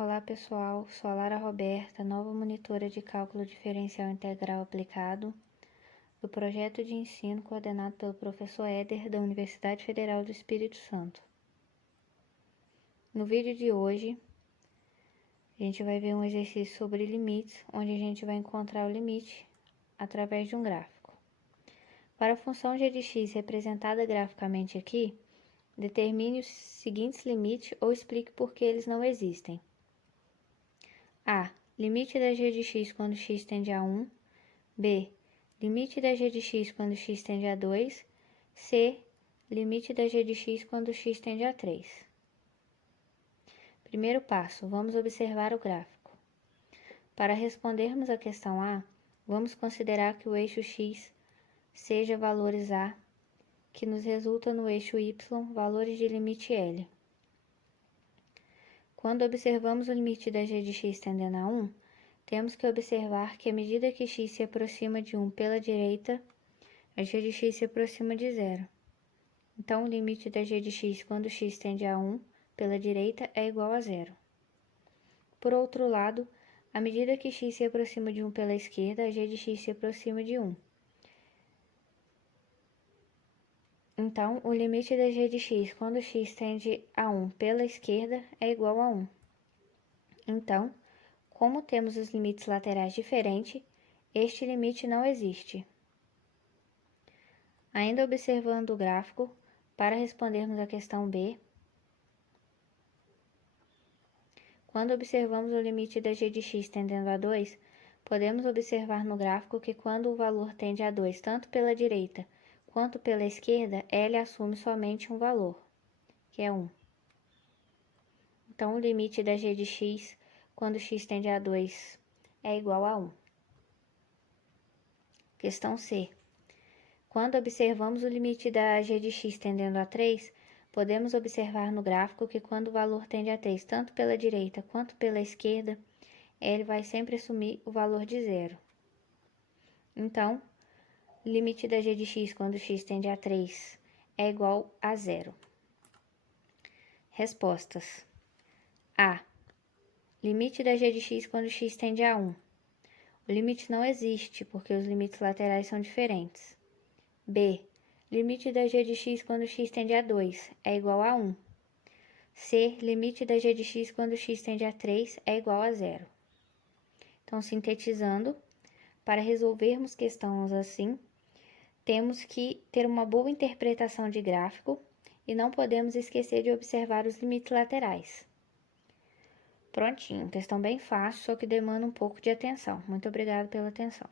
Olá pessoal, sou a Lara Roberta, nova monitora de cálculo diferencial integral aplicado do projeto de ensino coordenado pelo professor Éder da Universidade Federal do Espírito Santo. No vídeo de hoje, a gente vai ver um exercício sobre limites, onde a gente vai encontrar o limite através de um gráfico. Para a função g de x representada graficamente aqui, determine os seguintes limites ou explique por que eles não existem. A. Limite da g de x quando x tende a 1. B. Limite da g de x quando x tende a 2. C. Limite da g de x quando x tende a 3. Primeiro passo, vamos observar o gráfico. Para respondermos a questão A, vamos considerar que o eixo x seja valores A, que nos resulta no eixo y, valores de limite L. Quando observamos o limite da g de x tendendo a 1, temos que observar que à medida que x se aproxima de 1 pela direita, a g de x se aproxima de 0. Então, o limite da g de x quando x tende a 1 pela direita é igual a 0. Por outro lado, à medida que x se aproxima de 1 pela esquerda, a g de x se aproxima de 1. Então, o limite da g de x quando x tende a 1 pela esquerda é igual a 1. Então, como temos os limites laterais diferentes, este limite não existe. Ainda observando o gráfico, para respondermos a questão B, quando observamos o limite da g de x tendendo a 2, podemos observar no gráfico que quando o valor tende a 2 tanto pela direita quanto pela esquerda, L assume somente um valor, que é 1. Então, o limite da g de x quando x tende a 2 é igual a 1. Questão C. Quando observamos o limite da g de x tendendo a 3, podemos observar no gráfico que quando o valor tende a 3 tanto pela direita quanto pela esquerda, L vai sempre assumir o valor de 0. Então, o limite da g de x quando x tende a 3 é igual a 0. Respostas. A. Limite da g de x quando x tende a 1. O limite não existe, porque os limites laterais são diferentes. B. Limite da g de x quando x tende a 2 é igual a 1. C. Limite da g de x quando x tende a 3 é igual a 0. Então, sintetizando, para resolvermos questões assim, temos que ter uma boa interpretação de gráfico e não podemos esquecer de observar os limites laterais. Prontinho, questão bem fácil, só que demanda um pouco de atenção. Muito obrigada pela atenção.